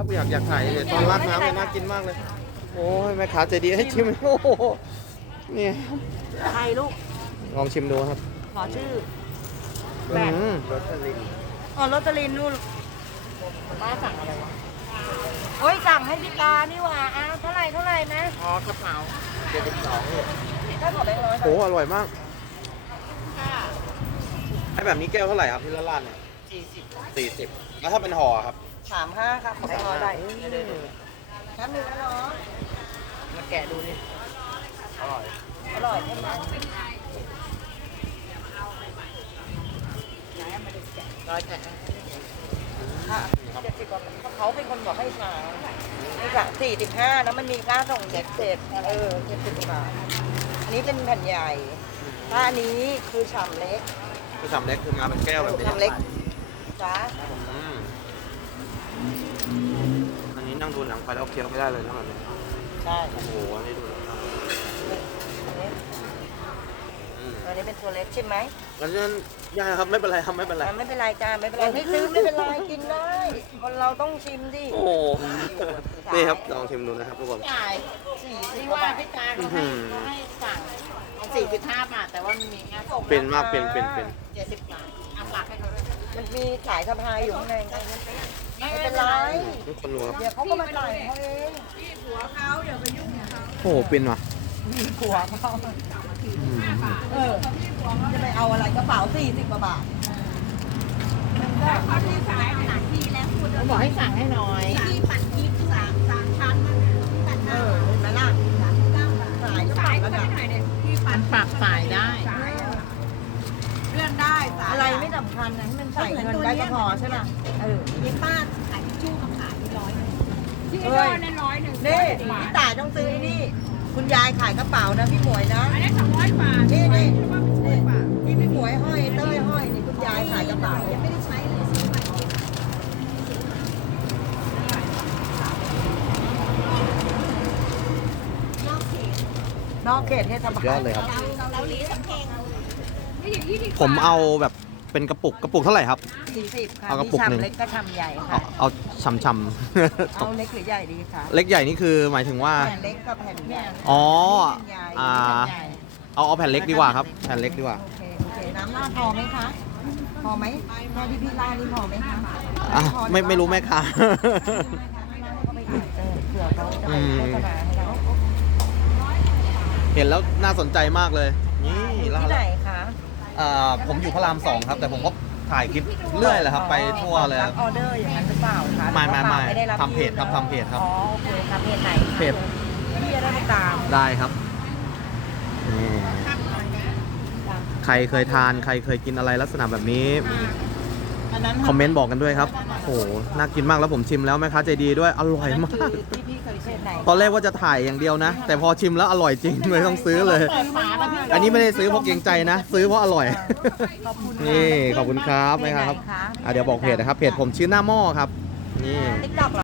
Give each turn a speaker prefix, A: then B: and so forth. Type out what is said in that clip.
A: ครับอยากถ่ายเนี่ยตอนราดน้ำเนี่ยน่ากินมากเลยโอ้ยแม่ค้าใจดีให้ชิมโอ้โหเนี่ย
B: ใครลูก
A: ลองชิมดูครับ
B: ขอชื่อ
A: แบ
B: แบบ
A: รสลิน
B: อ๋อโรสลินนู่นป้าสั่งอะไรวะโอ้ยสั่งให้พี่ปานี่หว่าอ้าวเท่าไหร่นะอ๋อกระเป๋า
A: 72
B: ถ้าขอแบงค์ร้อย
A: โอ้อร่อยมากไอ้แบบนี้แก้วเท่าไหร่ครับที่ร้านเนี่ย 40แล้วถ้าเป็นห่อครับ
B: 35ครับขอแบงค์ร้อยได้เดี๋ยวๆครับมีแล้วเนาะมาแกะดูนี่
A: อร่อย
B: อร่อยใช่ไหมร้อยแกะค่ะ70 กว่าเขาเป็นคนบอกให้สั่งให้สั่ง45แล้วมันมีค่าส่งเจ็ด70 บาทอันนี้เป็นแผ่นใหญ่ถ้าอันนี้คือฉ่ำเล็ก
A: คือทำเล็กคือมาเป็นแก้วแบบนี้
B: ทำเล็ก จ้า
A: อืมอันนี้นั่งดูหนังไปแล้วเคี้ยวไม่ได้เลยนะแบบนี้
B: ใช่
A: โอ้โหอันนี้ดูหนังอืม
B: อันนี้เป็นตัวเล็กใช่ไหม
A: งั้นยากครับไม่เป็นไรครับไม่เป็นไร
B: ไม่เป็นไรจ้าไม่เป็นไรไม่ซื้อไม่เป็นไรกินได้คนเราต้องชิมดิ
A: โอ้โหนี่ครับลองชิมดูนะครับทุกคน
C: จ่ายที่ว่าพี่การเขาให้สั่ง45 บาทแต่ว่ามันมีแค่ส่ง
A: เป็นมากเป็น
C: 70 บาทเอาฝากให้เขาด้วย
B: มันมีสายสะพายอยู่ข้างในไม่เป็นไร
A: ทุกคนรู้ครับ
B: เดี๋ยวเขาก็มาจ่ายเขาเอง
A: โอ้โหเป็นว่ะ
B: ผัวเขาจะไปเอาอะไรกระเป๋า40 กว่าบาท
C: ผมบอกให้สั่งให้หน่อย
B: เห็นไหมล่ะสายก็ปั่นแล้วนะ
C: มันปรับสายได้
B: อะไรไม่สำคัญนะให้มันใส่เงินได้ก็พอใช่ป่ะ
D: มีป้าขายทิชชู่มาขายที่100ที่
B: เฮ้
D: ร้อย ยนั้น100
B: นี่พี่ต่ายต้องซื้อนี่ คุณยายขายกระเป๋านะพี่หมวยนะ
D: อันนี้200 บาท
B: นี่
D: ว่า200 บาท
B: ที่พี่หมวยห้อยเต้ยห้อยนี่คุณยายขายกระเป๋า
D: ยังไม่ได้ใช้เลยซื้อมา
B: นอกเขตเทศบาล
A: ยอดเลยครับ
D: เราหลีสำเพ็งไม่อย่างนี้ดีกว่า
A: ผมเอาแบบเป็นกระปุกเท่าไหร่ครับ
B: 40ค่ะ
A: เอากระปุกหนึ่ง
B: มีชามเล็กก็ชามใหญ่
A: เอา
B: ค่ะ
A: เอาช่ำ
B: เอาเล็กหรือใหญ่ดีคะ
A: ๆ เล็กใหญ่นี่คือหมายถึงว่า
B: แผ่นเล็กกับแผ่นใหญ่
A: อ๋อ
B: แผ่นใหญ่
A: อ่า
B: แผ่นใหญ่
A: เอาแผ่นเล็กดีกว่าครับแผ่นเล็กดีกว่า
B: โอเคน้ำราดพอไหมคะ พอไหมแม่ที่พี่ราดนี่พอไหมคะ
A: อ่ะไม่รู้แม่ค้า
B: เผื่อเขาจะไปโฆษณาให้เรา
A: เห็นแล้วน่าสนใจมากเลย นี่ร้าน
B: ที่ไหนคะ
A: ผมอยู่พระราม 2ครับ แต่ผมก็ถ่ายคลิปเรื่อยเลยครับ ไปทั่วเลยค
B: รั
A: รั
B: บบ ออเดอร์อย่างนั้นหรือเปล่าคะ
A: ไม่
B: ได้รับ
A: ทำเพจครับทำเพจครับ
B: อ๋อโอเคทำเพจไหน
A: เพจ
B: พี่จะได้ไปตาม
A: ได้ครับนี่ใครเคยทานใครเคยกินอะไรลักษณะแบบนี้
B: อันนั้น
A: คอมเมนต์บอกกันด้วยครับโอ้โหน่ากินมากแล้วผมชิมแล้วแม่ค้าใจดีด้วยอร่อยมาก
B: ที่พี่เคยเพจไหน
A: ตอนแรกว่าจะถ่ายอย่างเดียวนะ แต่พอชิมแล้วอร่อยจริงเลยต้องซื้อเลย
B: เปิดฝาแล้วพี่
A: อันนี้ไม่ได้ซื้อเพราะเกรงใจนะ ซื้อเพราะอร่อย
B: ขอบคุณ
A: นี่ขอบคุณครับ
B: เพจ
A: นะ
B: ไหน
A: ครับ
B: คะ
A: เดี๋ยวบอกเพจนะครับเพจผมชื่อหน้าหม้อครับนี่
B: ติ๊กต็อก